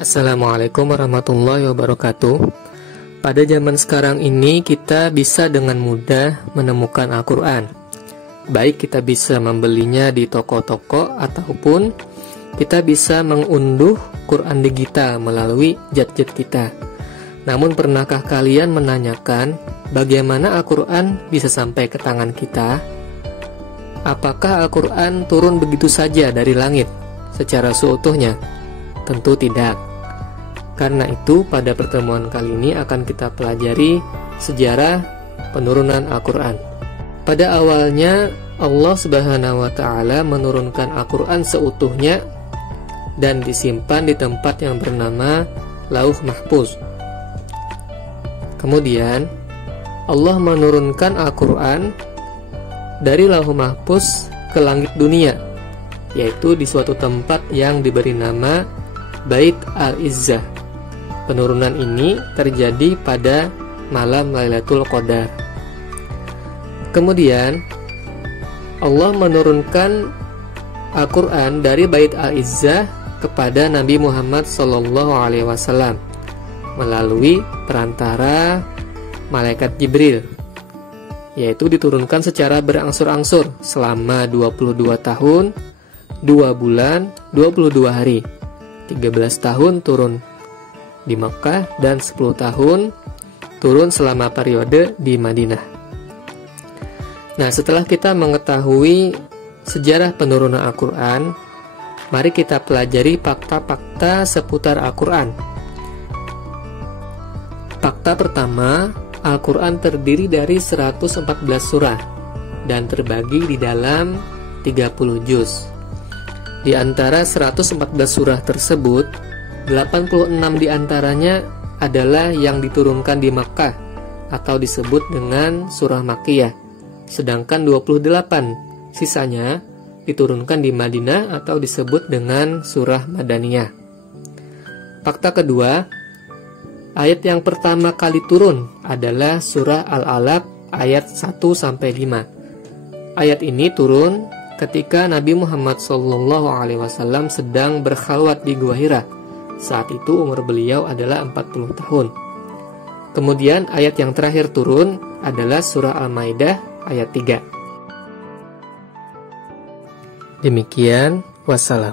Assalamualaikum warahmatullahi wabarakatuh. Pada zaman sekarang ini kita bisa dengan mudah menemukan Al-Quran. Baik kita bisa membelinya di toko-toko ataupun kita bisa mengunduh Quran digital melalui gadget kita. Namun pernahkah kalian menanyakan bagaimana Al-Quran bisa sampai ke tangan kita? Apakah Al-Quran turun begitu saja dari langit secara seutuhnya? Tentu tidak. Karena itu pada pertemuan kali ini akan kita pelajari sejarah penurunan Al-Quran. Pada awalnya Allah Subhanahu wa Ta'ala menurunkan Al-Quran seutuhnya dan disimpan di tempat yang bernama Lauh Mahfuz. Kemudian Allah menurunkan Al-Quran dari Lauh Mahfuz ke langit dunia, yaitu di suatu tempat yang diberi nama Bait Al-Izzah. Penurunan ini terjadi pada malam Lailatul Qadar. Kemudian Allah menurunkan Al-Quran dari Bait Al-Izzah kepada Nabi Muhammad SAW melalui perantara malaikat Jibril, yaitu diturunkan secara berangsur-angsur selama 22 tahun, 2 bulan, 22 hari, 13 tahun turun di Makkah dan 10 tahun turun selama periode di Madinah. Nah, setelah kita mengetahui sejarah penurunan Al-Quran, mari kita pelajari fakta-fakta seputar Al-Quran. Fakta pertama, Al-Quran terdiri dari 114 surah dan terbagi di dalam 30 juz. Di antara 114 surah tersebut, 86 diantaranya adalah yang diturunkan di Makkah atau disebut dengan surah Makkiyah, sedangkan 28 sisanya diturunkan di Madinah atau disebut dengan surah Madaniyah. Fakta kedua, ayat yang pertama kali turun adalah surah Al-Alaq ayat 1-5. Ayat ini turun ketika Nabi Muhammad SAW sedang berkhalwat di Gua Hira. Saat itu umur beliau adalah 40 tahun. Kemudian ayat yang terakhir turun adalah surah Al-Maidah ayat 3. Demikian, wassalam.